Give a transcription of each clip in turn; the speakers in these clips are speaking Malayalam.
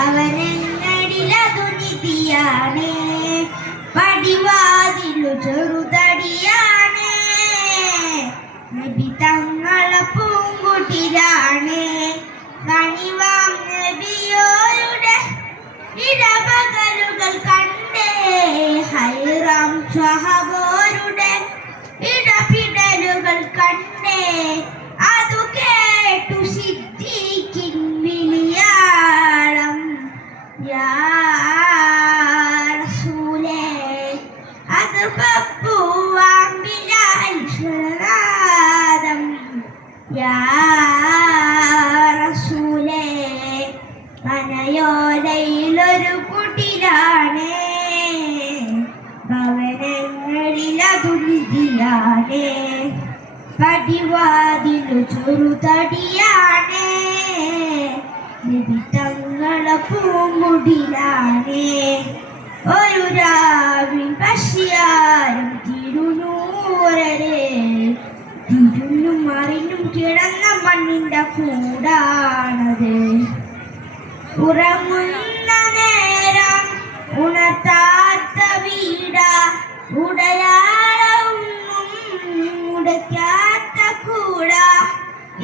ഭവനങ്ങളിലതു നിധിയാണ്, പടിവാതിലു ചെറുതടിയാണ്. നബി തങ്ങളെ പൂങ്കുട്ടിലാണ്, കണിവാം നബിയോരുടെ ഇടപകലുകൾ കണ്ടേ. ഹൈറാം സ്വഹബോരുടെ ഇടപിടലുകൾ കണ്ടേ. അതു കേട്ടു സിദ്ദീഖിൻ വിളിയാളം, യാ റസൂലേ. അത് പപ്പുവാം ബിലാൽ സ്വരനാദം, യാ റസൂലേ. മനയോലയിലൊരു കുടിലാണ്, ഭവനങ്ങളിലതു നിധിയാണ്, പടിവാതിലു ചെറുതടിയാണ്. നബി തങ്ങളെ പൂങ്കുടിലാണ്, ഒരു രാവിൻ പശ്യാരം തിരുനൂറരെ. തിരുന്നും മറിഞ്ഞും കിടന്ന മണ്ണിന്റെ കൂടാണത്. ഉറങ്ങുന്ന നേരം ഉണർത്താത്ത വീട, ഉടയാളൊന്നും ഉടയ്ക്കാത്ത കൂട.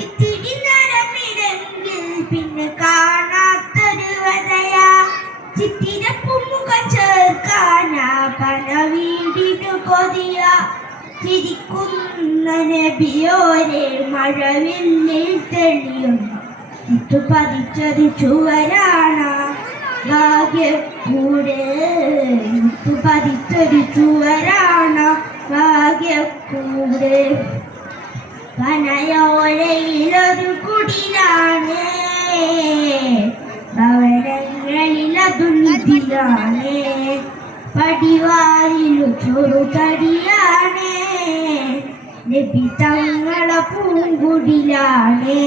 ഇത്തിരി നരമിടെങ്കിൽ പിന്നെ കാണാത്തൊരു വതയാ. ചിത്തിരപ്പുമുഖം ചേർക്കാനാ കന വീടിനു കൊതിയ. ചിരിക്കുന്ന നബിയോരെ മഴവില്ലിൽ തെളിയും, ഇട്ടു പതിച്ചത് ചുവരാണ് ഭാഗ്യക്കൂട്. ഇട്ടു പതിച്ചൊരു ചുവരാണ് ഭാഗ്യക്കൂട്. പനയോലയിലൊരു കുടിലാണ്, ഭവനങ്ങളിലതു നിധിയാണ്, പടിവാതിലു ചെറുതടിയാണ്. നബി തങ്ങളെ പൂങ്കുടിലാണ്.